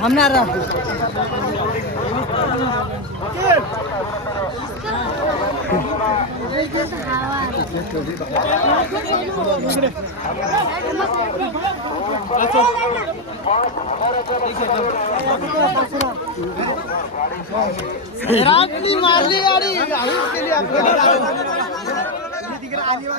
हमना रहा मारली आणि हळूच केली पाचशे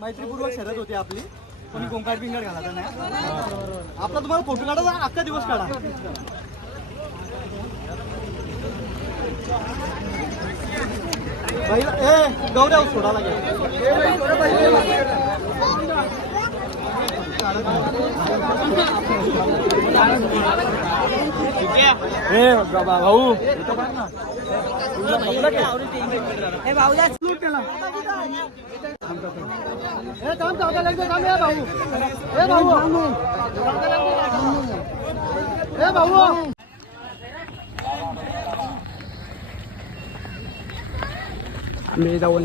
मैत्रीपूर्वक शरद होती आपली. कोणी कोंकाट बिंगड घालायचा नाही. आपला तुम्हाला फोटो काढा अख्खा दिवस काढा. भाई ए गौऱ्या सोडा लागेल ए भाऊ हे भाऊला लूट केला हे थांब जागा लागते थांब हे भाऊ हे भाऊ हे भाऊ मी जाऊन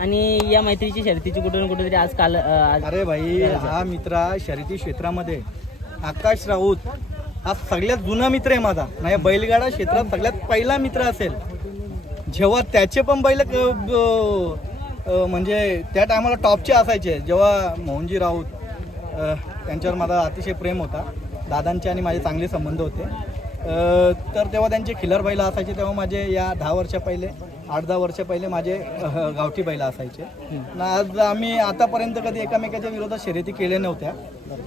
आणि या मैत्रीची शर्तीची कुठे ना कुठेतरी आज काल आज अरे भाई हा मित्र शर्यती क्षेत्रामध्ये. आकाश राऊत हा सगळ्यात जुना मित्र आहे माझा. नाही बैलगाडा क्षेत्रात सगळ्यात पहिला मित्र असेल. जेव्हा त्याचे पण बैल म्हणजे त्या टायमाला टॉपचे असायचे. जेव्हा मोहनजी राऊत त्यांच्यावर माझा अतिशय प्रेम होता. दादांचे आणि माझे चांगले संबंध होते. तर तेव्हा त्यांचे खिलर बैल असायचे तेव्हा माझे या दहा वर्षा पहिले आठ दहा वर्ष पहिले माझे गावठी बैल असायचे. न आज आम्ही आतापर्यंत कधी एकमेकाच्या विरोधात शर्यती केल्या नव्हत्या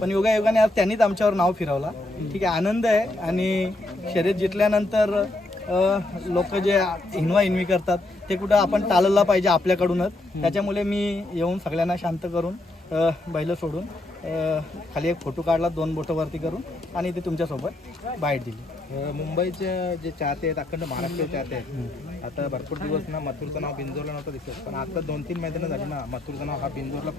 पण योगायोगाने आज त्यांनीच आमच्यावर नाव फिरवला. ठीक आहे आनंद आहे आणि शर्यत जिंकल्यानंतर लोक जे हिनवा हिनवी करतात ते कुठं आपण टाळलं पाहिजे आपल्याकडूनच. त्याच्यामुळे मी येऊन सगळ्यांना शांत करून बैल सोडून खाली एक फोटो काढला दोन बोटं वरती करून आणि ते तुमच्यासोबत बाहेर दिली. मुंबईचे जे चाहते आहेत अखंड महाराष्ट्र चाहते आहेत आता भरपूर दिवस ना मथुरचं नाव बिंजोरला नव्हतं दिसत पण आता दोन तीन मैदानं झाली ना मथुरचं नाव हा बिंजोरला.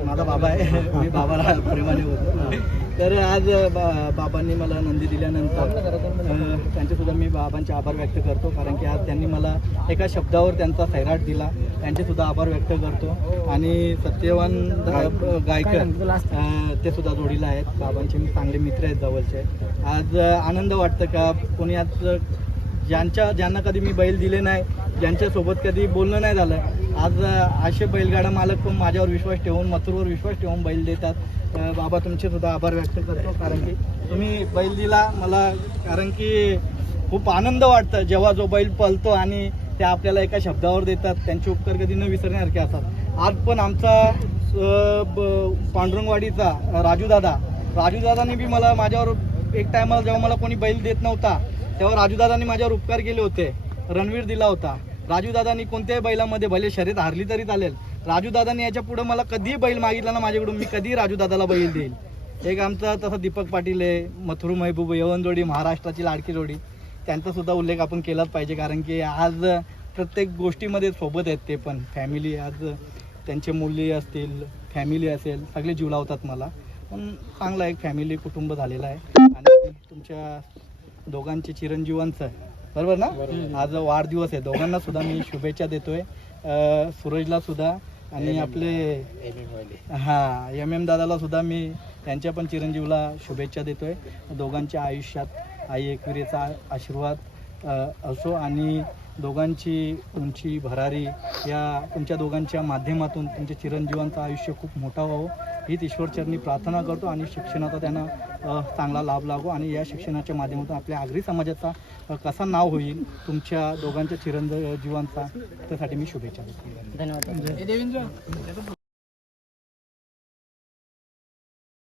माझा बाबा आहे. मी बाबाला प्रेमाने होतो तर आज बा- बाबांनी मला नंदी दिल्यानंतर अ, त्यांचे सुद्धा मी बाबांचे आभार व्यक्त करतो. कारण की आज त्यांनी मला एका शब्दावर त्यांचा सैराट दिला. त्यांचे सुद्धा आभार व्यक्त करतो. आणि सत्यवान गायकर ते सुद्धा जोडीला आहेत. बाबांचे मी चांगले मित्र आहेत जवळचे. आज आनंद वाटतं का? कोणी आज ज्यांच्या ज्यांना कधी मी बैल दिले नाही ज्यांच्यासोबत कधी बोलणं नाही झालं आज असे बैलगाडा मालक पण माझ्यावर विश्वास ठेवून मथुरवर विश्वास ठेवून बैल देतात. बाबा तुमचे सुद्धा आभार व्यक्त करतो कारण की तुम्ही बैल दिला. मला कारण की खूप आनंद वाटतं जेव्हा जो बैल पळतो आणि ते आपल्याला एका शब्दावर देतात. त्यांचे उपकार कधी न विसरण्यासारखे असतात. आज पण आमचा ब- पांडुरंगवाडीचा राजूदादा दादा बी मला माझ्यावर एक टायमाला जेव्हा मला कोणी बैल देत नव्हता तेव्हा राजूदादांनी माझ्यावर उपकार केले होते. रणवीर दिला होता. राजूदादांनी कोणत्याही बैलामध्ये भले शर्यत हारली तरी चालेल. राजूदादांनी याच्यापुढे मला कधीही बैल मागितला ना माझ्याकडून मी कधीही राजूदादाला बैल देईल. एक आमचा तसा दीपक पाटील आहे मथुर महबूब यवन जोडी महाराष्ट्राची लाडकी जोडी. त्यांचा सुद्धा उल्लेख आपण केलाच पाहिजे कारण की आज प्रत्येक गोष्टीमध्ये सोबत आहेत ते पण. फॅमिली आज त्यांचे मुली असतील फॅमिली असेल सगळे जीव लावतात मला. पण चांगला एक फॅमिली कुटुंब झालेलं आहे. आणि तुमच्या दोघांचे चिरंजीवांचं आहे बरोबर ना? आज वाढदिवस आहे. दोघांना सुद्धा मी शुभेच्छा देतोय. अं, सूरजला सुद्धा आणि आपले हा एम एम दादाला सुद्धा मी त्यांच्या पण चिरंजीवला शुभेच्छा देतोय. दोघांच्या आयुष्यात आई एकविरेचा आशीर्वाद अ, असो आणि दोघांची उंची भरारी या तुमच्या दोघांच्या माध्यमातून तुमच्या चिरंजीवांचं आयुष्य खूप मोठा व्हावं. हीच ईश्वरचरणी प्रार्थना करतो आणि शिक्षणाचा त्यांना चांगला लाभ लागो आणि या शिक्षणाच्या माध्यमातून आपल्या आगरी समाजाचा कसा नाव होईल तुमच्या दोघांच्या चिरंजीवांचा त्यासाठी मी शुभेच्छा देतो. धन्यवाद.